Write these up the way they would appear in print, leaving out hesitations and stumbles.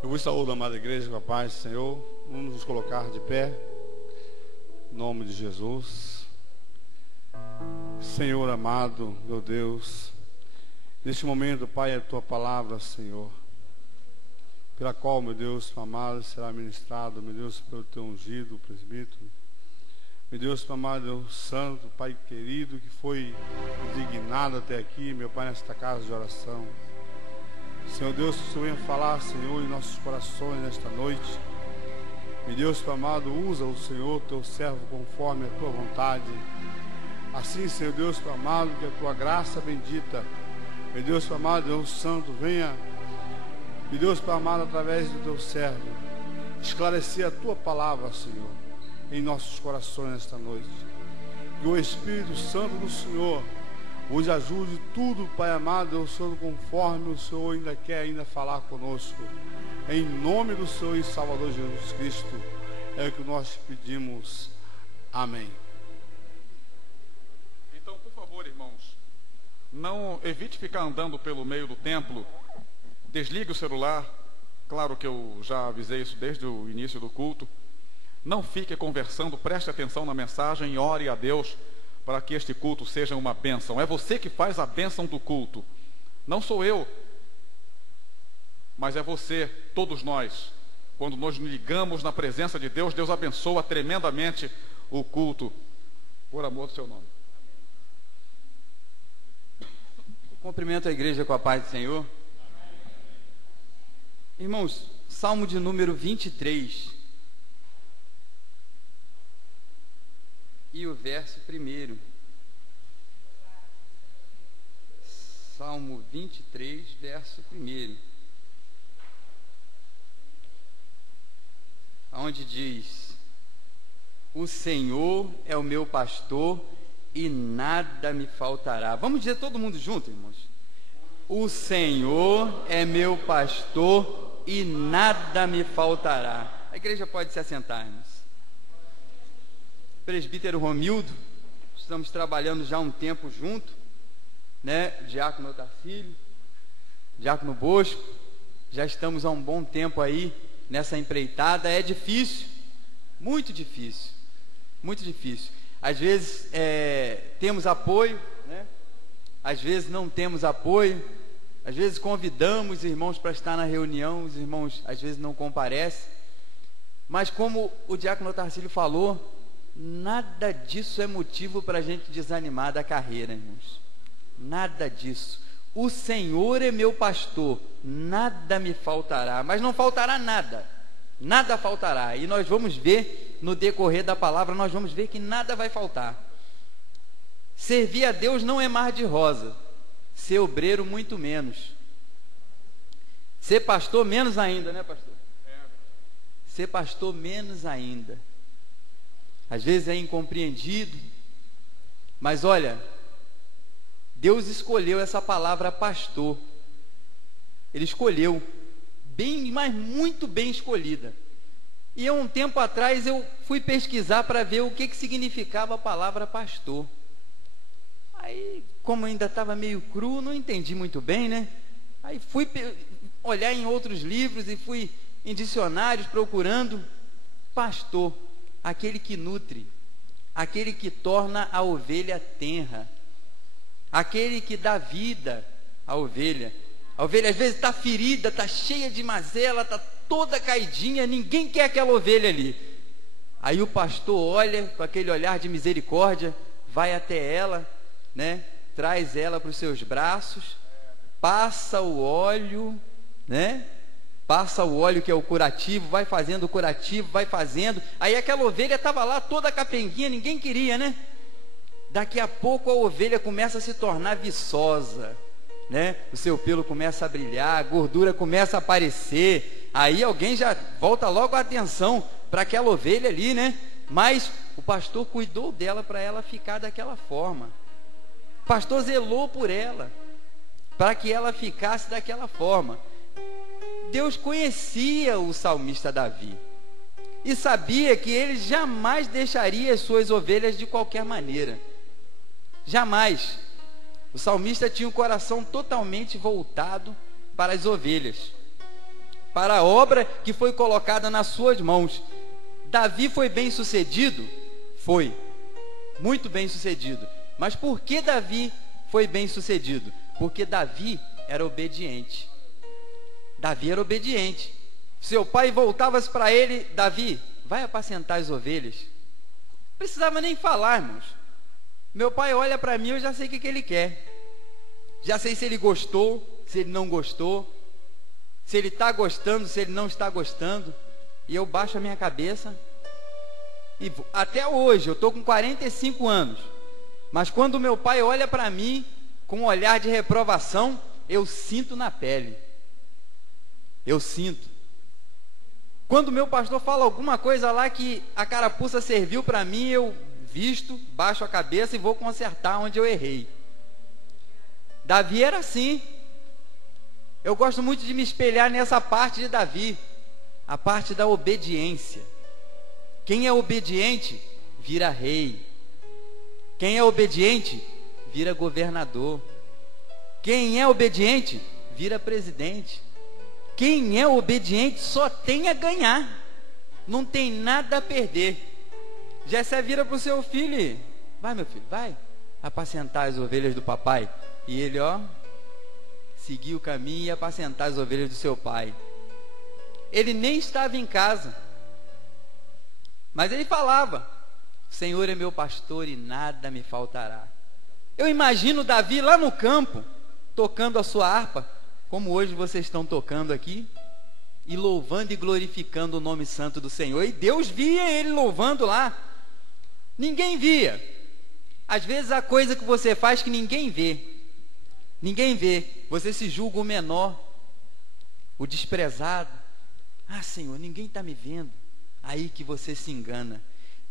Eu vos saúdo, amada igreja, com a paz do Senhor. Vamos nos colocar de pé, em nome de Jesus. Senhor amado, meu Deus, neste momento, Pai, a Tua palavra, Senhor, pela qual, meu Deus, amado, será ministrado, meu Deus, pelo Teu ungido, presbítero. Meu Deus, amado, Deus santo, Pai querido, que foi designado até aqui, meu Pai, nesta casa de oração. Senhor Deus, que o Senhor venha falar, Senhor, em nossos corações nesta noite. Meu Deus, amado, usa o Senhor, teu servo, conforme a tua vontade. Assim, Senhor Deus, amado, que a tua graça bendita, meu Deus, amado, Deus santo, venha, meu Deus, amado, através do teu servo, esclarecer a tua palavra, Senhor, em nossos corações nesta noite. Que o Espírito Santo do Senhor vos ajude tudo, Pai amado, Deus Santo, conforme o Senhor ainda quer falar conosco. Em nome do Senhor e Salvador Jesus Cristo, é o que nós pedimos. Amém. Então, por favor, irmãos, não evite ficar andando pelo meio do templo. Desligue o celular. Claro que eu já avisei isso desde o início do culto. Não fique conversando, preste atenção na mensagem e ore a Deus para que este culto seja uma bênção. É você que faz a bênção do culto. Não sou eu, mas é você, todos nós. Quando nós nos ligamos na presença de Deus, Deus abençoa tremendamente o culto, por amor do seu nome. Eu cumprimento a igreja com a paz do Senhor. Irmãos, Salmo de número 23. E o verso 1. Salmo 23, verso 1. Onde diz: o Senhor é o meu pastor e nada me faltará. Vamos dizer todo mundo junto, irmãos? O Senhor é meu pastor e nada me faltará. A igreja pode se assentar, irmãos. Presbítero Romildo, estamos trabalhando já há um tempo junto, né? Diácono Otacílio, Diácono Bosco, já estamos há um bom tempo aí nessa empreitada. É difícil, muito difícil, muito difícil. Às vezes temos apoio, né? Às vezes não temos apoio, às vezes convidamos irmãos para estar na reunião, os irmãos às vezes não comparecem, mas como o Diácono Otacílio falou, nada disso é motivo para a gente desanimar da carreira, irmãos. Nada disso. O Senhor é meu pastor, nada me faltará. Mas não faltará nada. Nada faltará. E nós vamos ver, no decorrer da palavra, nós vamos ver que nada vai faltar. Servir a Deus não é mar de rosa. Ser obreiro, muito menos. Ser pastor, menos ainda, né, pastor? Ser pastor, menos ainda. Às vezes é incompreendido, mas olha, Deus escolheu essa palavra pastor. Ele escolheu, bem, mas muito bem escolhida. E há um tempo atrás eu fui pesquisar para ver o que significava a palavra pastor. Aí, como ainda estava meio cru, não entendi muito bem, né? Aí fui olhar em outros livros e fui em dicionários procurando pastor. Aquele que nutre, aquele que torna a ovelha tenra, aquele que dá vida à ovelha. A ovelha às vezes está ferida, está cheia de mazela, está toda caidinha, ninguém quer aquela ovelha ali. Aí o pastor olha com aquele olhar de misericórdia, vai até ela, né? Traz ela para os seus braços, passa o óleo, né? Passa o óleo que é o curativo, vai fazendo o curativo, vai fazendo. Aí aquela ovelha estava lá toda capenguinha, ninguém queria, né? Daqui a pouco a ovelha começa a se tornar viçosa, né? O seu pelo começa a brilhar, a gordura começa a aparecer. Aí alguém já volta logo a atenção para aquela ovelha ali, né? Mas o pastor cuidou dela para ela ficar daquela forma. O pastor zelou por ela, para que ela ficasse daquela forma. Deus conhecia o salmista Davi e sabia que ele jamais deixaria as suas ovelhas de qualquer maneira. Jamais. O salmista tinha o coração totalmente voltado para as ovelhas. para a obra que foi colocada nas suas mãos. Davi foi bem sucedido? Foi, muito bem sucedido. Mas por que Davi foi bem sucedido? Porque Davi era obediente. Davi era obediente. Seu pai voltava-se para ele: Davi, vai apacentar as ovelhas. Não precisava nem falar, irmãos. Meu pai olha para mim, eu já sei o que ele quer. Já sei se ele gostou, se ele não gostou, se ele está gostando, se ele não está gostando. E eu baixo a minha cabeça. E até hoje, eu estou com 45 anos. Mas quando meu pai olha para mim com um olhar de reprovação, eu sinto na pele. Eu sinto. Quando meu pastor fala alguma coisa lá que a carapuça serviu para mim, eu visto, baixo a cabeça e vou consertar onde eu errei. Davi era assim. Eu gosto muito de me espelhar nessa parte de Davi, a parte da obediência. Quem é obediente, vira rei. Quem é obediente, vira governador. Quem é obediente, vira presidente. Quem é obediente só tem a ganhar, não tem nada a perder. Jessé vira para o seu filho: vai, meu filho, vai apacentar as ovelhas do papai. E ele, seguiu o caminho e apacentar as ovelhas do seu pai. Ele nem estava em casa, mas ele falava: o Senhor é meu pastor e nada me faltará. Eu imagino Davi lá no campo, tocando a sua harpa, como hoje vocês estão tocando aqui, e louvando e glorificando o nome santo do Senhor. E Deus via ele louvando lá. Ninguém via. Às vezes há coisa que você faz que ninguém vê. Ninguém vê. Você se julga o menor, o desprezado. Ah, Senhor, ninguém está me vendo. Aí que você se engana.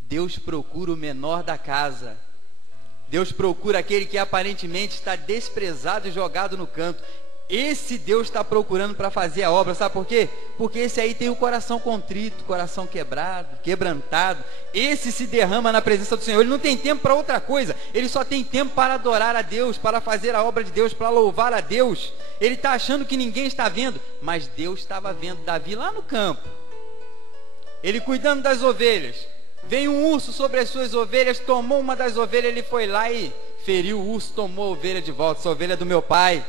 Deus procura o menor da casa. Deus procura aquele que aparentemente está desprezado e jogado no canto. Esse Deus está procurando para fazer a obra. Sabe por quê? Porque esse aí tem o coração contrito, coração quebrado, quebrantado. Esse se derrama na presença do Senhor. Ele não tem tempo para outra coisa. Ele só tem tempo para adorar a Deus, para fazer a obra de Deus, para louvar a Deus. Ele está achando que ninguém está vendo, mas Deus estava vendo Davi lá no campo. Ele cuidando das ovelhas. Veio um urso sobre as suas ovelhas, tomou uma das ovelhas, ele foi lá e feriu o urso, tomou a ovelha de volta. Essa ovelha é do meu pai.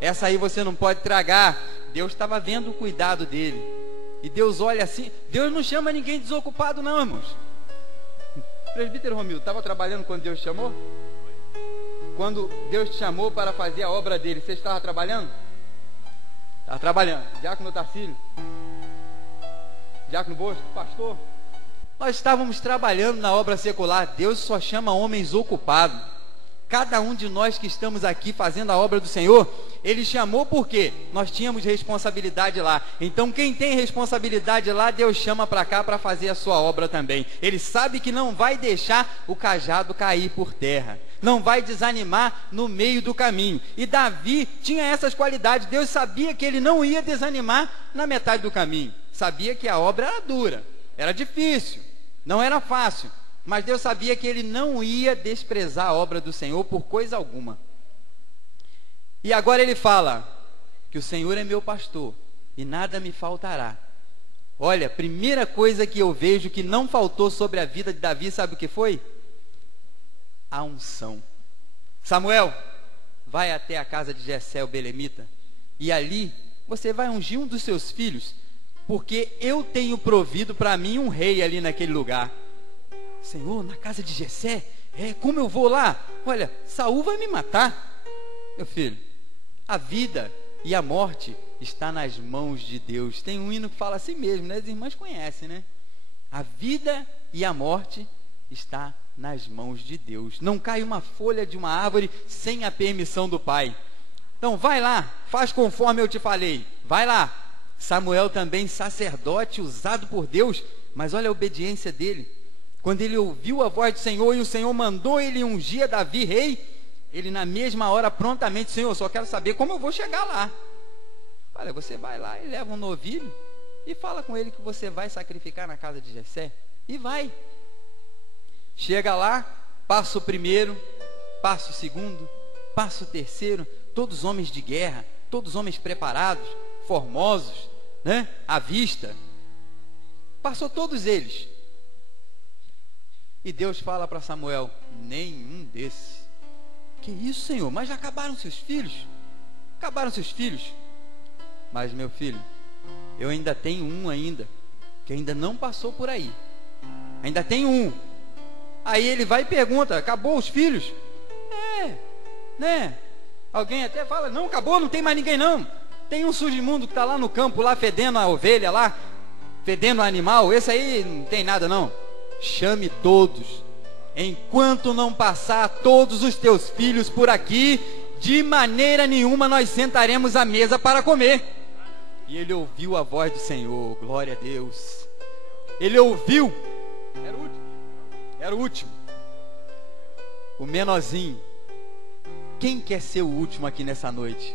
Essa aí você não pode tragar. Deus estava vendo o cuidado dele. E Deus olha assim. Deus não chama ninguém desocupado não, irmãos. Presbítero Romildo, estava trabalhando quando Deus chamou? Quando Deus te chamou para fazer a obra dele, você estava trabalhando? Estava trabalhando. Diácono Tarcílio? Diácono Bosco? Pastor? Nós estávamos trabalhando na obra secular. Deus só chama homens ocupados. Cada um de nós que estamos aqui fazendo a obra do Senhor, Ele chamou porque nós tínhamos responsabilidade lá. Então quem tem responsabilidade lá, Deus chama para cá para fazer a sua obra também. Ele sabe que não vai deixar o cajado cair por terra, não vai desanimar no meio do caminho. E Davi tinha essas qualidades. Deus sabia que ele não ia desanimar na metade do caminho. Sabia que a obra era dura, era difícil, não era fácil. Mas Deus sabia que ele não ia desprezar a obra do Senhor por coisa alguma. E agora ele fala que o Senhor é meu pastor e nada me faltará. Olha, primeira coisa que eu vejo que não faltou sobre a vida de Davi, sabe o que foi? A unção. Samuel, vai até a casa de Jessé o belemita e ali você vai ungir um dos seus filhos, porque eu tenho provido para mim um rei ali naquele lugar. Senhor, na casa de Jessé? Como eu vou lá? Olha, Saul vai me matar. Meu filho, a vida e a morte está nas mãos de Deus. Tem um hino que fala assim mesmo, né? As irmãs conhecem, né? A vida e a morte está nas mãos de Deus. Não cai uma folha de uma árvore sem a permissão do Pai. Então vai lá, faz conforme eu te falei. Vai lá. Samuel também, sacerdote usado por Deus, mas olha a obediência dele. Quando ele ouviu a voz do Senhor e o Senhor mandou ele ungir Davi rei, ele na mesma hora prontamente: Senhor, só quero saber como eu vou chegar lá. Olha, você vai lá e leva um novilho e fala com ele que você vai sacrificar na casa de Jessé. E vai. Chega lá, passa o primeiro, passa o segundo, passa o terceiro, todos homens de guerra, todos homens preparados, formosos, né? À vista. Passou todos eles. E Deus fala para Samuel: nenhum desses. Que isso, Senhor? Mas já acabaram seus filhos? Acabaram seus filhos? Mas, meu filho, eu ainda tenho um ainda, que ainda não passou por aí. Ainda tem um. Aí ele vai e pergunta: acabou os filhos? Né? Alguém até fala: não, acabou, não tem mais ninguém não. Tem um sujimundo que está lá no campo, lá fedendo a ovelha lá, fedendo o animal. Esse aí não tem nada não. Chame todos. Enquanto não passar todos os teus filhos por aqui, de maneira nenhuma nós sentaremos à mesa para comer. E ele ouviu a voz do Senhor. Glória a Deus. Ele ouviu. Era o último. O menorzinho. Quem quer ser o último aqui nessa noite?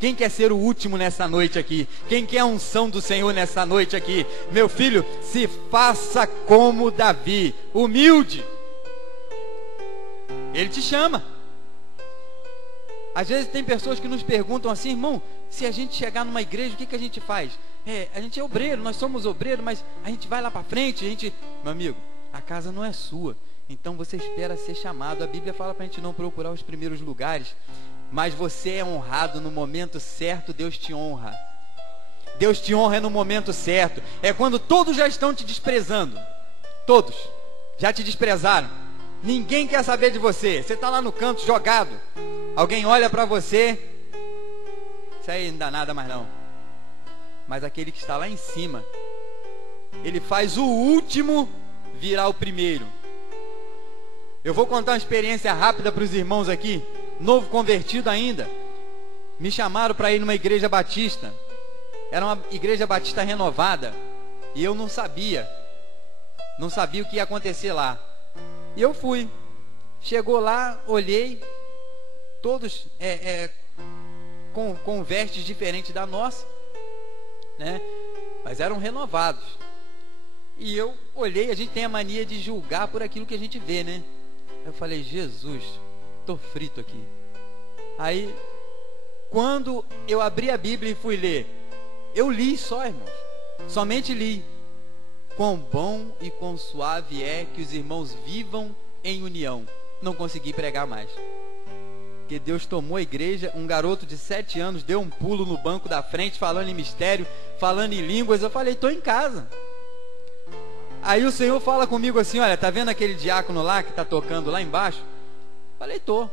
Quem quer ser o último nessa noite aqui? Quem quer a unção do Senhor nessa noite aqui? Meu filho, se faça como Davi, humilde. Ele te chama. Às vezes tem pessoas que nos perguntam assim: irmão, se a gente chegar numa igreja, o que a gente faz? A gente é obreiro, nós somos obreiros, mas a gente vai lá para frente, Meu amigo, a casa não é sua, então você espera ser chamado. A Bíblia fala para a gente não procurar os primeiros lugares, mas você é honrado no momento certo. Deus te honra. Deus te honra no momento certo. É quando todos já estão te desprezando. Todos já te desprezaram. Ninguém quer saber de você. Você está lá no canto jogado. Alguém olha para você. Isso aí não dá nada mais não. Mas aquele que está lá em cima, ele faz o último virar o primeiro. Eu vou contar uma experiência rápida para os irmãos aqui. Novo convertido ainda. Me chamaram para ir numa igreja batista. Era uma igreja batista renovada. E eu não sabia. Não sabia o que ia acontecer lá. E eu fui. Chegou lá, olhei. Todos com vestes diferentes da nossa, né? Mas eram renovados. E eu olhei. A gente tem a mania de julgar por aquilo que a gente vê, né? Eu falei: Jesus, tô frito aqui. Aí, quando eu abri a Bíblia e fui ler, eu li só, irmãos. Somente li. Quão bom e quão suave é que os irmãos vivam em união. Não consegui pregar mais. Porque Deus tomou a igreja. Um garoto de 7 anos deu um pulo no banco da frente, falando em mistério, falando em línguas. Eu falei: estou em casa. Aí o Senhor fala comigo assim: olha, tá vendo aquele diácono lá que está tocando lá embaixo? Eu falei: tô.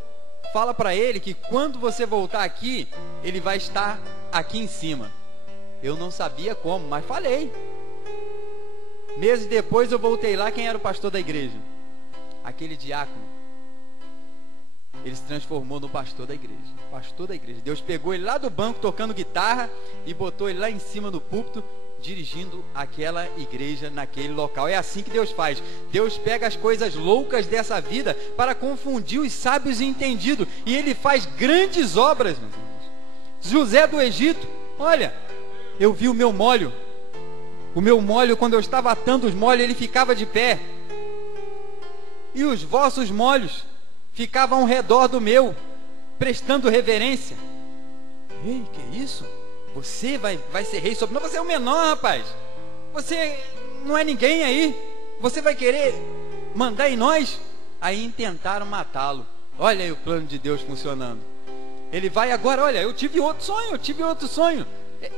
Fala para ele que quando você voltar aqui, ele vai estar aqui em cima. Eu não sabia como, mas falei. Meses depois eu voltei lá. Quem era o pastor da igreja? Aquele diácono. Ele se transformou no pastor da igreja. Pastor da igreja. Deus pegou ele lá do banco tocando guitarra e botou ele lá em cima do púlpito, dirigindo aquela igreja naquele local. É assim que Deus faz. Deus pega as coisas loucas dessa vida para confundir os sábios e entendidos. E Ele faz grandes obras, meus irmãos. José do Egito, olha, eu vi o meu molho. O meu molho, quando eu estava atando os molhos, ele ficava de pé. E os vossos molhos ficavam ao redor do meu, prestando reverência. Ei, que isso? Você vai ser rei sobre nós? Você é o menor, rapaz. Você não é ninguém aí. Você vai querer mandar em nós? Aí intentaram matá-lo. Olha aí o plano de Deus funcionando. Ele vai agora: olha, eu tive outro sonho.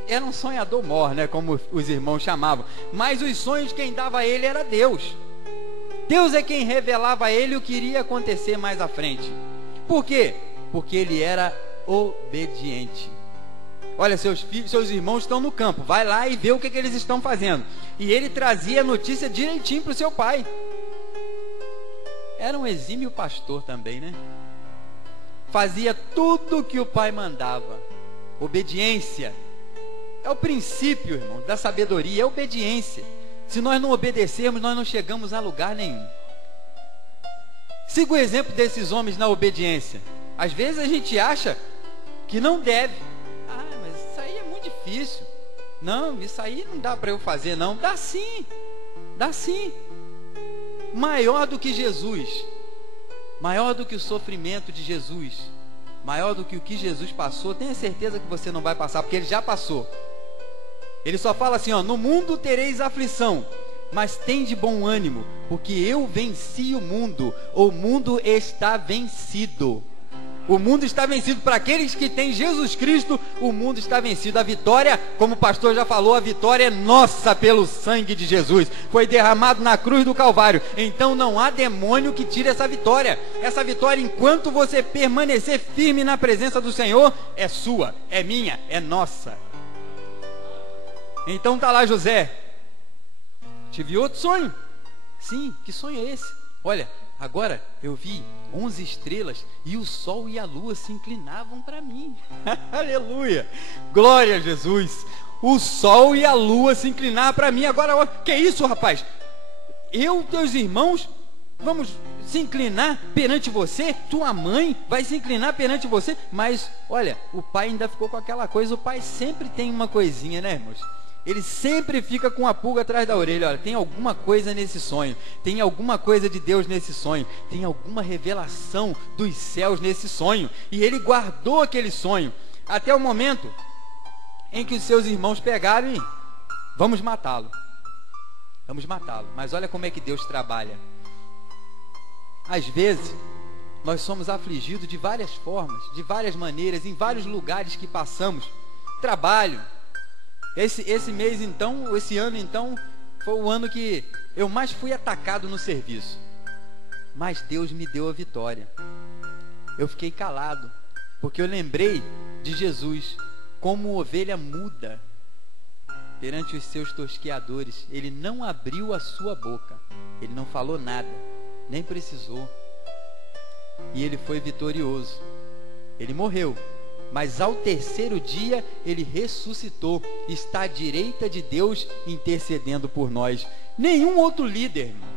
Era um sonhador mor, né? Como os irmãos chamavam. Mas os sonhos quem dava a ele era Deus. Deus é quem revelava a ele o que iria acontecer mais à frente. Por quê? Porque ele era obediente. Olha, seus irmãos estão no campo. Vai lá e vê o que eles estão fazendo. E ele trazia a notícia direitinho para o seu pai. Era um exímio pastor também, né? Fazia tudo o que o pai mandava. Obediência. É o princípio, irmão, da sabedoria. É obediência. Se nós não obedecermos, nós não chegamos a lugar nenhum. Siga o exemplo desses homens na obediência. Às vezes a gente acha que não deve. Ah, mas isso aí é muito difícil. Não, isso aí não dá para eu fazer, não. Dá sim. Dá sim. Maior do que Jesus. Maior do que o sofrimento de Jesus. Maior do que o que Jesus passou. Tenha certeza que você não vai passar, porque Ele já passou. Ele só fala assim, ó, no mundo tereis aflição, mas tende bom ânimo, porque eu venci o mundo está vencido. O mundo está vencido. Para aqueles que têm Jesus Cristo, o mundo está vencido. A vitória, como o pastor já falou, a vitória é nossa pelo sangue de Jesus. Foi derramado na cruz do Calvário. Então não há demônio que tire essa vitória. Essa vitória, enquanto você permanecer firme na presença do Senhor, é sua, é minha, é nossa. Então tá lá José. Tive outro sonho. Sim, que sonho é esse? Olha, agora eu vi 11 estrelas e o sol e a lua se inclinavam para mim. Aleluia! Glória a Jesus! O sol e a lua se inclinavam para mim. Agora, que é isso, rapaz? Eu e teus irmãos vamos se inclinar perante você? Tua mãe vai se inclinar perante você? Mas, olha, o pai ainda ficou com aquela coisa. O pai sempre tem uma coisinha, né, irmãos? Ele sempre fica com a pulga atrás da orelha. Olha, tem alguma coisa nesse sonho, tem alguma coisa de Deus nesse sonho, tem alguma revelação dos céus nesse sonho. E ele guardou aquele sonho até o momento em que os seus irmãos pegaram e vamos matá-lo. Vamos matá-lo. Mas olha como é que Deus trabalha. Às vezes nós somos afligidos de várias formas, de várias maneiras, em vários lugares que passamos. Trabalho. Esse mês então, esse ano então, foi o ano que eu mais fui atacado no serviço. Mas Deus me deu a vitória. Eu fiquei calado, porque eu lembrei de Jesus, como ovelha muda perante os seus tosqueadores. Ele não abriu a sua boca, ele não falou nada, nem precisou. E ele foi vitorioso. Ele morreu. Mas ao terceiro dia, ele ressuscitou, está à direita de Deus, intercedendo por nós. Nenhum outro líder, irmãos,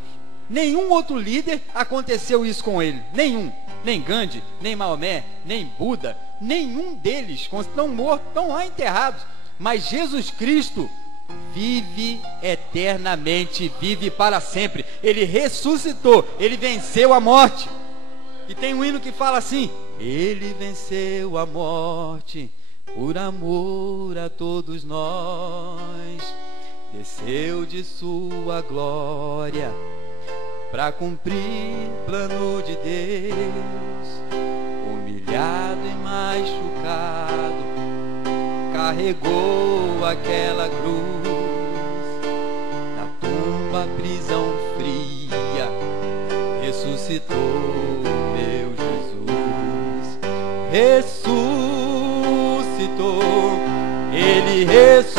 nenhum outro líder aconteceu isso com ele. Nenhum. Nem Gandhi, nem Maomé, nem Buda, nenhum deles estão mortos, estão lá enterrados. Mas Jesus Cristo vive eternamente, vive para sempre. Ele ressuscitou, ele venceu a morte. E tem um hino que fala assim: ele venceu a morte por amor a todos nós, desceu de sua glória para cumprir plano de Deus. Humilhado e machucado, carregou aquela cruz. Na tumba, prisão fria, ressuscitou. Ressuscitou, ele ressuscitou.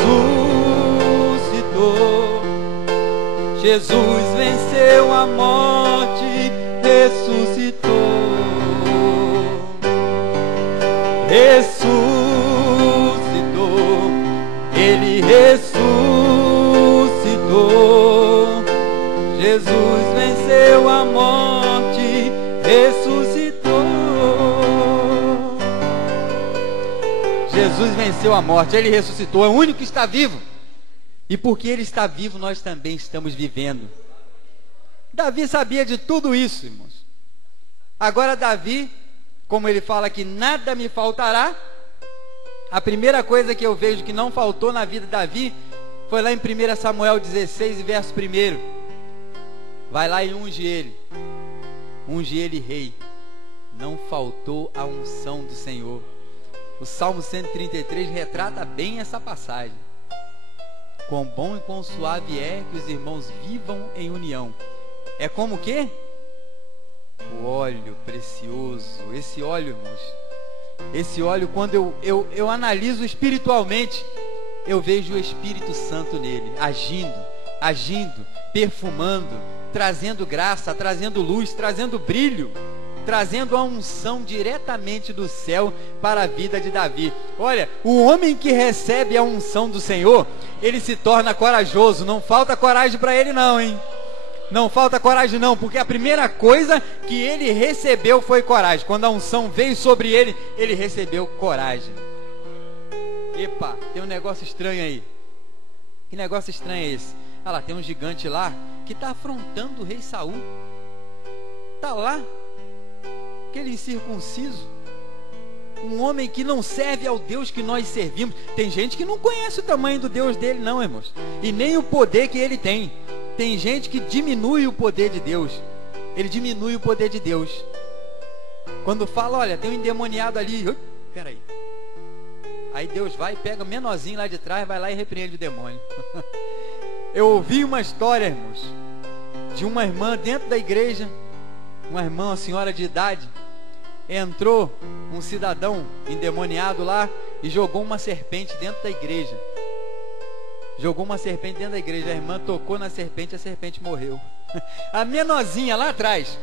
Jesus venceu a morte, ressuscitou. Ressuscitou, ele ressuscitou. Jesus venceu a morte, ressuscitou. Jesus venceu a morte, ele ressuscitou, é o único que está vivo. E porque ele está vivo, nós também estamos vivendo. Davi sabia de tudo isso, irmãos. Agora Davi, como ele fala que nada me faltará, a primeira coisa que eu vejo que não faltou na vida de Davi foi lá em 1 Samuel 16, verso 1. Vai lá e unge ele rei. Não faltou a unção do Senhor. O Salmo 133 retrata bem essa passagem. Quão bom e quão suave é que os irmãos vivam em união. É como o quê? O óleo precioso. Esse óleo, irmãos, esse óleo, quando eu analiso espiritualmente, eu vejo o Espírito Santo nele, agindo, perfumando, trazendo graça, trazendo luz, trazendo brilho, trazendo a unção diretamente do céu para a vida de Davi. Olha, o homem que recebe a unção do Senhor, ele se torna corajoso. Não falta coragem para ele não, hein? Não falta coragem não, porque a primeira coisa que ele recebeu foi coragem. Quando a unção veio sobre ele, ele recebeu coragem. Epa, tem um negócio estranho aí. Que negócio estranho é esse? Ah lá, tem um gigante lá que está afrontando o rei Saul. Está lá, aquele incircunciso, Um homem que não serve ao Deus que nós servimos. Tem gente que não conhece o tamanho do Deus dele não, irmãos. E nem o poder que ele tem. Tem gente que diminui o poder de Deus. Ele diminui o poder de Deus. Quando fala, olha, tem um endemoniado ali. Peraí. Aí Deus vai e pega o menorzinho lá de trás, vai lá e repreende o demônio. Eu ouvi uma história, irmãos, de uma irmã dentro da igreja. Uma irmã, uma senhora de idade. Entrou um cidadão endemoniado lá e jogou uma serpente dentro da igreja. Jogou uma serpente dentro da igreja. A irmã tocou na serpente, a serpente morreu. A menorzinha lá atrás,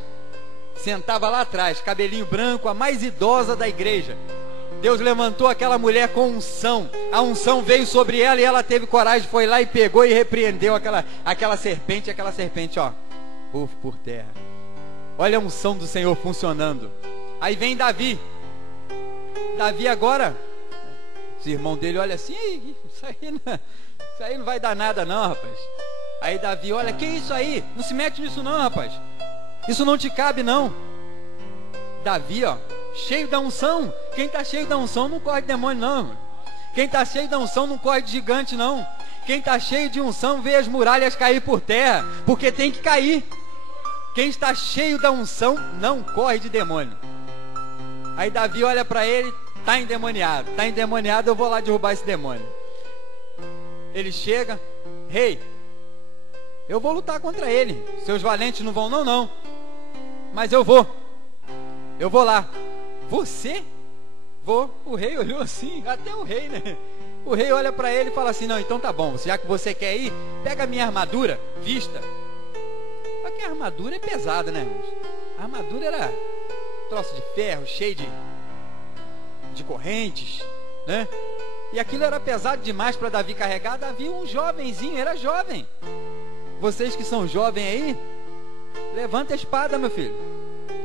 sentava lá atrás, cabelinho branco, a mais idosa da igreja. Deus levantou aquela mulher com unção. A unção veio sobre ela e ela teve coragem, foi lá e pegou e repreendeu aquela serpente. Aquela serpente, ó, por terra. Olha a unção do Senhor funcionando. Aí vem Davi. Davi agora, o irmão dele olha assim, isso aí não vai dar nada não, rapaz. Aí Davi olha, que isso aí? Não se mete nisso não, rapaz. Isso não te cabe não. Davi, ó, cheio da unção. Quem está cheio da unção não corre de demônio não. Quem está cheio da unção não corre de gigante não. Quem está cheio de unção vê as muralhas cair por terra, porque tem que cair. Quem está cheio da unção não corre de demônio. Aí Davi olha para ele, está endemoniado, eu vou lá derrubar esse demônio. Ele chega, rei, eu vou lutar contra ele. Seus valentes não vão não, mas eu vou lá. Você? Vou. O rei olhou assim, até o rei, né? O rei olha para ele e fala assim, não, então tá bom, já que você quer ir, pega a minha armadura, vista. Só que a armadura é pesada, né, irmãos? A armadura era troço de ferro, cheio de correntes, né? E aquilo era pesado demais para Davi carregar. Davi, um jovenzinho, era jovem. Vocês que são jovens aí, levanta a espada, meu filho.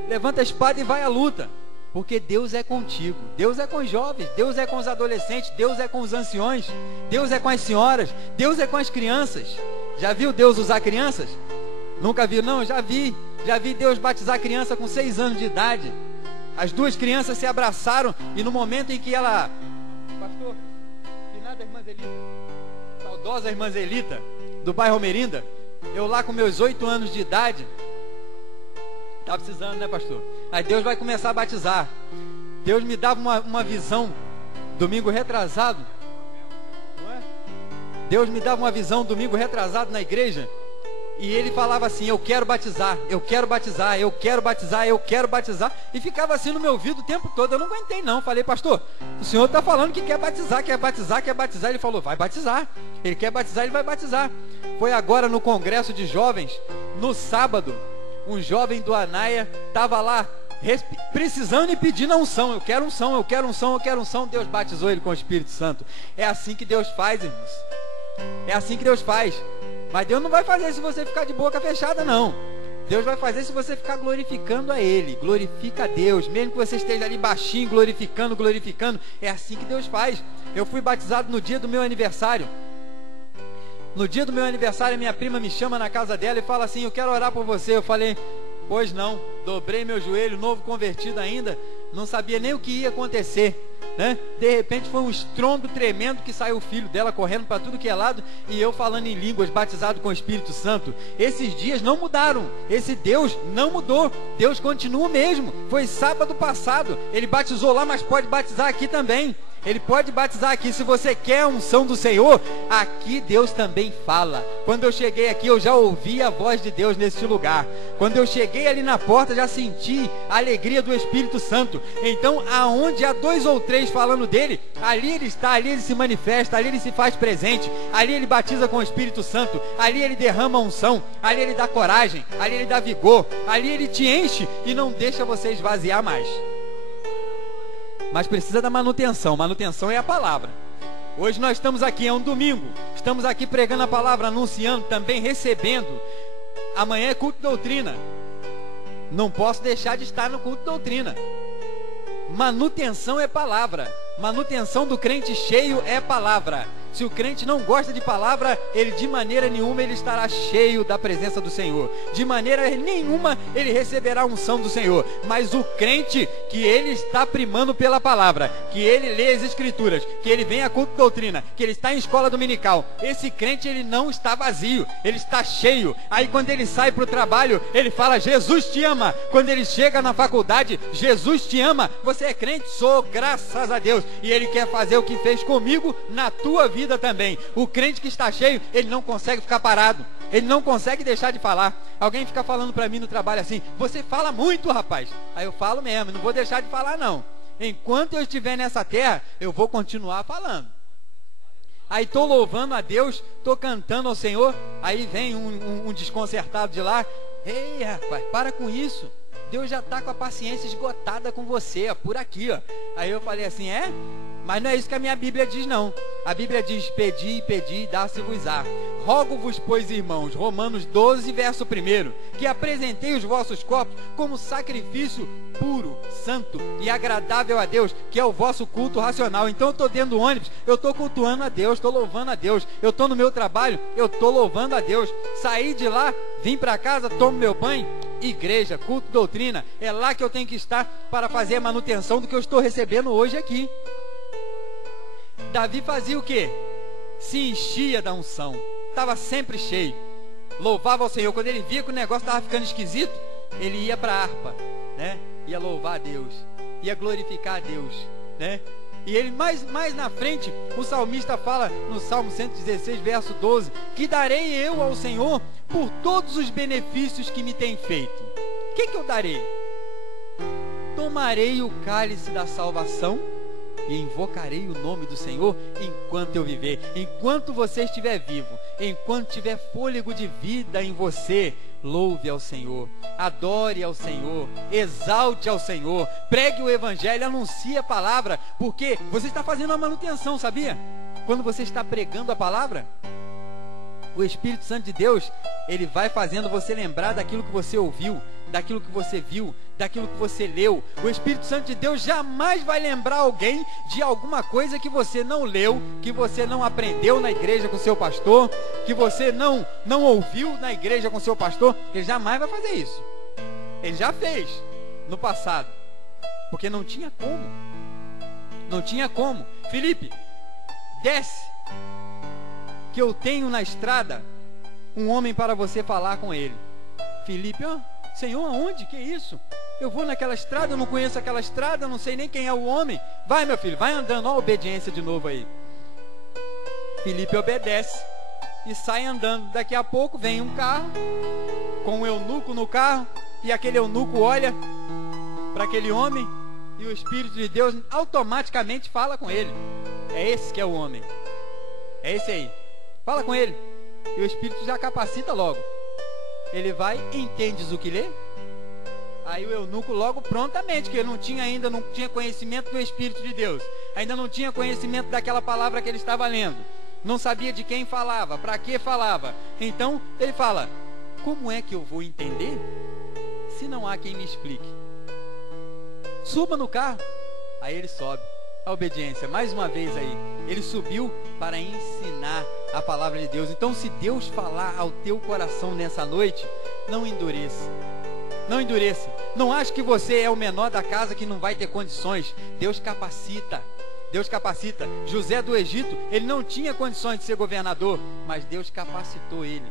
Levanta a espada e vai à luta. Porque Deus é contigo. Deus é com os jovens, Deus é com os adolescentes, Deus é com os anciões, Deus é com as senhoras, Deus é com as crianças. Já viu Deus usar crianças? Nunca viu? Não, já vi Deus batizar criança com 6 anos de idade. As duas crianças se abraçaram e no momento em que ela... Pastor, finada irmã Zelita, saudosa irmã Zelita, do bairro Almerinda, eu lá com meus 8 anos de idade, estava precisando, né, pastor? Aí Deus vai começar a batizar. Deus me dava uma visão, domingo retrasado, não é? Deus me dava uma visão, domingo retrasado na igreja, e ele falava assim, eu quero batizar, eu quero batizar, eu quero batizar, eu quero batizar, e ficava assim no meu ouvido o tempo todo. Eu não aguentei não, falei, pastor, o senhor está falando que quer batizar, quer batizar, quer batizar. Ele falou, vai batizar, ele quer batizar, ele vai batizar. Foi agora no congresso de jovens, no sábado, um jovem do Anaia estava lá, precisando e pedindo a unção. Eu quero unção, eu quero unção, eu quero unção. Deus batizou ele com o Espírito Santo. É assim que Deus faz, irmãos. É assim que Deus faz. Mas Deus não vai fazer se você ficar de boca fechada, não. Deus vai fazer se você ficar glorificando a Ele. Glorifica a Deus, mesmo que você esteja ali baixinho, glorificando. É assim que Deus faz. Eu fui batizado no dia do meu aniversário. No dia do meu aniversário, minha prima me chama na casa dela e fala assim, eu quero orar por você. Eu falei, pois não. Dobrei meu joelho, novo convertido ainda, não sabia nem o que ia acontecer, né? De repente foi um estrondo tremendo que saiu o filho dela correndo para tudo que é lado e eu falando em línguas, batizado com o Espírito Santo. Esses dias não mudaram, esse Deus não mudou, Deus continua o mesmo. Foi sábado passado, ele batizou lá, mas pode batizar aqui também. Ele pode batizar aqui. Se você quer a unção do Senhor, aqui Deus também fala. Quando eu cheguei aqui, eu já ouvi a voz de Deus neste lugar. Quando eu cheguei ali na porta, já senti a alegria do Espírito Santo. Então, aonde há 2 ou 3 falando dele, ali ele está, ali ele se manifesta, ali ele se faz presente, ali ele batiza com o Espírito Santo, ali ele derrama a unção, ali ele dá coragem, ali ele dá vigor, ali ele te enche e não deixa você esvaziar mais. Mas precisa da manutenção. Manutenção é a palavra. Hoje nós estamos aqui, é um domingo. Estamos aqui pregando a palavra, anunciando, também recebendo. Amanhã é culto de doutrina. Não posso deixar de estar no culto de doutrina. Manutenção é palavra. Manutenção do crente cheio é palavra. Se o crente não gosta de palavra, ele de maneira nenhuma ele estará cheio da presença do Senhor. De maneira nenhuma ele receberá a unção do Senhor. Mas o crente que ele está primando pela palavra, que ele lê as escrituras, que ele vem a culto de doutrina, que ele está em escola dominical, esse crente ele não está vazio, ele está cheio. Aí quando ele sai para o trabalho, ele fala: Jesus te ama. Quando ele chega na faculdade, Jesus te ama. Você é crente? Sou, graças a Deus. E ele quer fazer o que fez comigo na tua vida também. O crente que está cheio, ele não consegue ficar parado, ele não consegue deixar de falar. Alguém fica falando para mim no trabalho assim: você fala muito, rapaz. Aí eu falo mesmo, não vou deixar de falar não. Enquanto eu estiver nessa terra, eu vou continuar falando. Aí estou louvando a Deus, estou cantando ao Senhor, aí vem um desconcertado de lá: ei, rapaz, para com isso, Deus já está com a paciência esgotada com você, ó, por aqui, ó. Aí eu falei assim: é? Mas não é isso que a minha Bíblia diz, não. A Bíblia diz: pedi, pedi, dá-se-vos-á. Rogo-vos, pois, irmãos, Romanos 12, verso 1, que apresentei os vossos corpos como sacrifício puro, santo e agradável a Deus, que é o vosso culto racional. Então eu estou dentro do ônibus, eu estou cultuando a Deus, estou louvando a Deus. Eu estou no meu trabalho, eu estou louvando a Deus. Saí de lá, vim para casa, tomo meu banho. Igreja, culto, doutrina, é lá que eu tenho que estar para fazer a manutenção do que eu estou recebendo hoje aqui. Davi fazia o quê? Se enchia da unção, estava sempre cheio, louvava ao Senhor. Quando ele via que o negócio estava ficando esquisito, ele ia para a harpa, né? Ia louvar a Deus, ia glorificar a Deus, né? E ele mais na frente, o salmista fala no Salmo 116, verso 12, que darei eu ao Senhor por todos os benefícios que me tem feito. O que eu darei? Tomarei o cálice da salvação e invocarei o nome do Senhor enquanto eu viver. Enquanto você estiver vivo, enquanto tiver fôlego de vida em você, louve ao Senhor, adore ao Senhor, exalte ao Senhor, pregue o Evangelho, anuncie a palavra, porque você está fazendo a manutenção, sabia? Quando você está pregando a palavra, o Espírito Santo de Deus, ele vai fazendo você lembrar daquilo que você ouviu, daquilo que você viu, daquilo que você leu. O Espírito Santo de Deus jamais vai lembrar alguém de alguma coisa que você não leu, que você não aprendeu na igreja com seu pastor, que você não ouviu na igreja com seu pastor. Ele jamais vai fazer isso. Ele já fez no passado, porque não tinha como. Não tinha como. Felipe, desce, que eu tenho na estrada um homem para você falar com ele. Felipe: ó, Senhor, aonde? Que isso? Eu vou naquela estrada, eu não conheço aquela estrada, eu não sei nem quem é o homem. Vai, meu filho, vai andando. Ó a obediência de novo aí. Felipe obedece e sai andando. Daqui a pouco vem um carro com um eunuco no carro, e aquele eunuco olha para aquele homem e o Espírito de Deus automaticamente fala com ele: é esse que é o homem, é esse aí, fala com ele. E o Espírito já capacita logo. Ele vai: entendes o que lê? Aí o eunuco logo prontamente, que ele não tinha conhecimento do Espírito de Deus, ainda não tinha conhecimento daquela palavra que ele estava lendo, não sabia de quem falava, para que falava. Então ele fala: como é que eu vou entender se não há quem me explique? Suba no carro. Aí ele sobe. A obediência, mais uma vez aí, ele subiu para ensinar a palavra de Deus. Então, se Deus falar ao teu coração nessa noite, não endureça. Não endureça. Não ache que você é o menor da casa que não vai ter condições. Deus capacita. Deus capacita. José do Egito, ele não tinha condições de ser governador, mas Deus capacitou ele.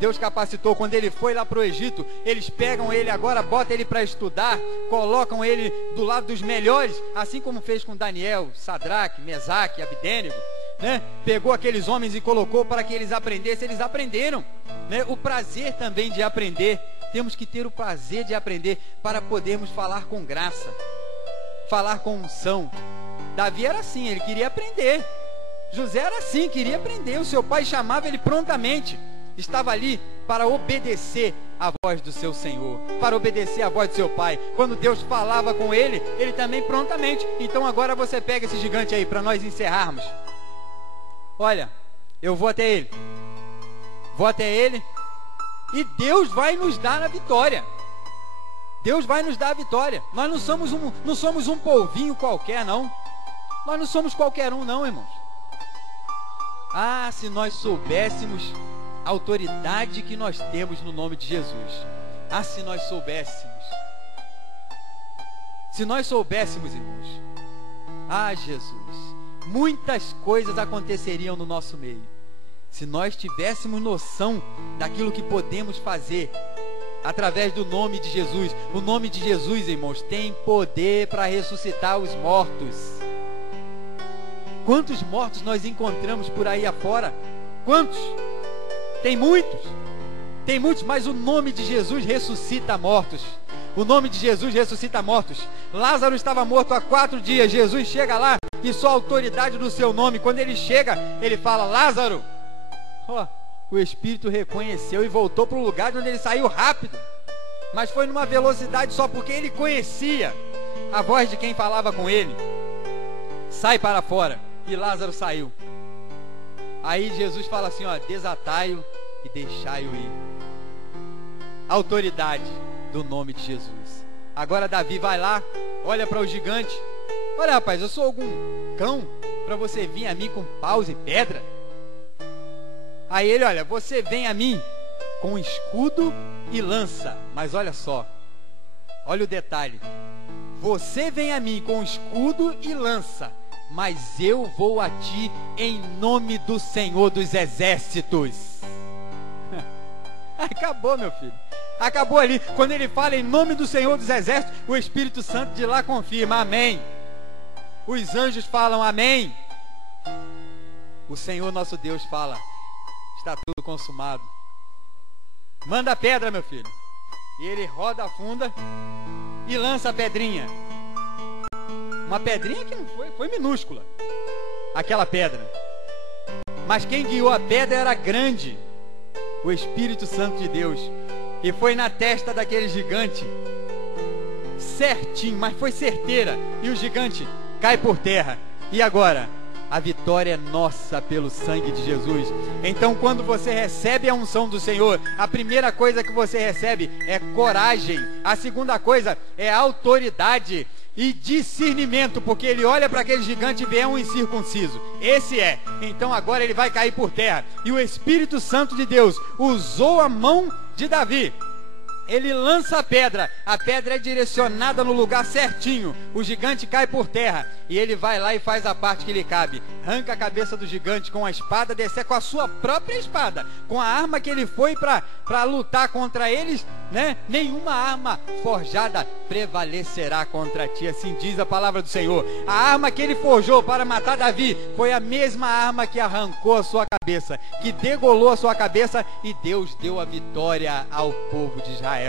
Deus capacitou. Quando ele foi lá para o Egito, eles pegam ele agora, botam ele para estudar, colocam ele do lado dos melhores, assim como fez com Daniel, Sadraque, Mesaque, Abdênego, né? Pegou aqueles homens e colocou para que eles aprendessem. Eles aprenderam, né? O prazer também de aprender. Temos que ter o prazer de aprender para podermos falar com graça, falar com unção. Davi era assim, ele queria aprender. José era assim, queria aprender. O seu pai chamava ele prontamente. Estava ali para obedecer a voz do seu Senhor, para obedecer a voz do seu pai. Quando Deus falava com ele, ele também prontamente. Então agora você pega esse gigante aí para nós encerrarmos. Olha, eu vou até ele. Vou até ele e Deus vai nos dar a vitória. Deus vai nos dar a vitória. Nós não somos um polvinho qualquer, não. Nós não somos qualquer um, não, irmãos. Ah, se nós soubéssemos a autoridade que nós temos no nome de Jesus. Ah, se nós soubéssemos. Se nós soubéssemos, irmãos. Ah, Jesus. Muitas coisas aconteceriam no nosso meio. Se nós tivéssemos noção daquilo que podemos fazer através do nome de Jesus. O nome de Jesus, irmãos, tem poder para ressuscitar os mortos. Quantos mortos nós encontramos por aí afora? Quantos? Tem muitos. Tem muitos, mas o nome de Jesus ressuscita mortos. O nome de Jesus ressuscita mortos. Lázaro estava morto há 4 dias. Jesus chega lá e só a autoridade do seu nome. Quando ele chega, ele fala: Lázaro. O Espírito reconheceu e voltou para o lugar de onde ele saiu rápido. Mas foi numa velocidade só porque ele conhecia a voz de quem falava com ele. Sai para fora. E Lázaro saiu. Aí Jesus fala assim, desatai-o e deixai-o ir. Autoridade do nome de Jesus. Agora Davi vai lá, olha para o gigante. Olha, rapaz, eu sou algum cão para você vir a mim com paus e pedra? Aí ele, olha, você vem a mim com escudo e lança. Mas olha só, olha o detalhe. Você vem a mim com escudo e lança, mas eu vou a ti em nome do Senhor dos Exércitos. Acabou, meu filho. Acabou ali. Quando ele fala em nome do Senhor dos Exércitos, o Espírito Santo de lá confirma, amém. Os anjos falam amém. O Senhor nosso Deus fala, está tudo consumado. Manda a pedra, meu filho. E ele roda a funda e lança a pedrinha. Uma pedrinha que não foi minúscula, aquela pedra. Mas quem guiou a pedra era grande, o Espírito Santo de Deus. E foi na testa daquele gigante, certinho, mas foi certeira. E o gigante cai por terra. E agora? A vitória é nossa pelo sangue de Jesus. Então, quando você recebe a unção do Senhor, a primeira coisa que você recebe é coragem. A segunda coisa é autoridade e discernimento, porque ele olha para aquele gigante e vê um incircunciso. Esse é. Então agora ele vai cair por terra. E o Espírito Santo de Deus usou a mão de Davi. Ele lança a pedra é direcionada no lugar certinho, o gigante cai por terra, e ele vai lá e faz a parte que lhe cabe, arranca a cabeça do gigante com a espada, descer com a sua própria espada, com a arma que ele foi para lutar contra eles, né? Nenhuma arma forjada prevalecerá contra ti, assim diz a palavra do Senhor. A arma que ele forjou para matar Davi foi a mesma arma que arrancou a sua cabeça, que degolou a sua cabeça, e Deus deu a vitória ao povo de Israel.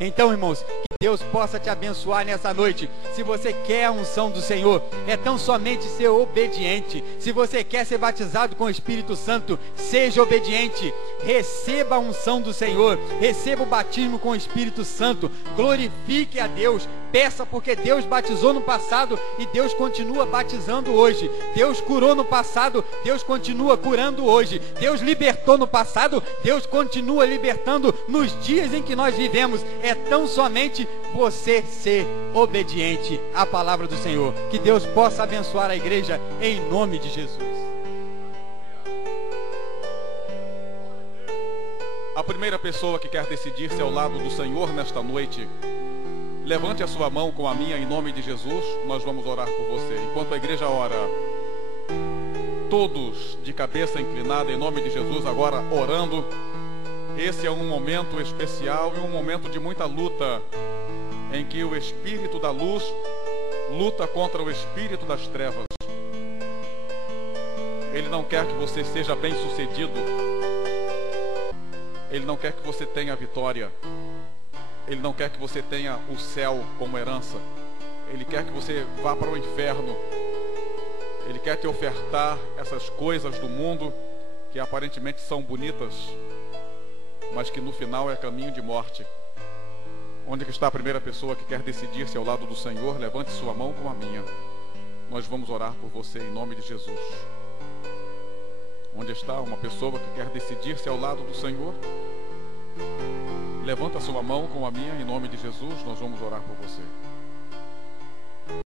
Então, irmãos, que Deus possa te abençoar nessa noite. Se você quer a unção do Senhor, é tão somente ser obediente. Se você quer ser batizado com o Espírito Santo, seja obediente. Receba a unção do Senhor, receba o batismo com o Espírito Santo, glorifique a Deus, peça, porque Deus batizou no passado e Deus continua batizando hoje. Deus curou no passado, Deus continua curando hoje. Deus libertou no passado, Deus continua libertando nos dias em que nós vivemos. É tão somente você ser obediente à palavra do Senhor. Que Deus possa abençoar a igreja em nome de Jesus. A primeira pessoa que quer decidir-se ao lado do Senhor nesta noite, levante a sua mão com a minha em nome de Jesus. Nós vamos orar por você. Enquanto a igreja ora, todos de cabeça inclinada em nome de Jesus, agora orando. Esse é um momento especial e um momento de muita luta, em que o Espírito da luz luta contra o Espírito das trevas. Ele não quer que você seja bem-sucedido. Ele não quer que você tenha a vitória. Ele não quer que você tenha o céu como herança. Ele quer que você vá para o inferno. Ele quer te ofertar essas coisas do mundo que aparentemente são bonitas, mas que no final é caminho de morte. Onde que está a primeira pessoa que quer decidir-se ao lado do Senhor? Levante sua mão com a minha. Nós vamos orar por você em nome de Jesus. Onde está uma pessoa que quer decidir-se ao lado do Senhor? Levanta sua mão com a minha em nome de Jesus. Nós vamos orar por você.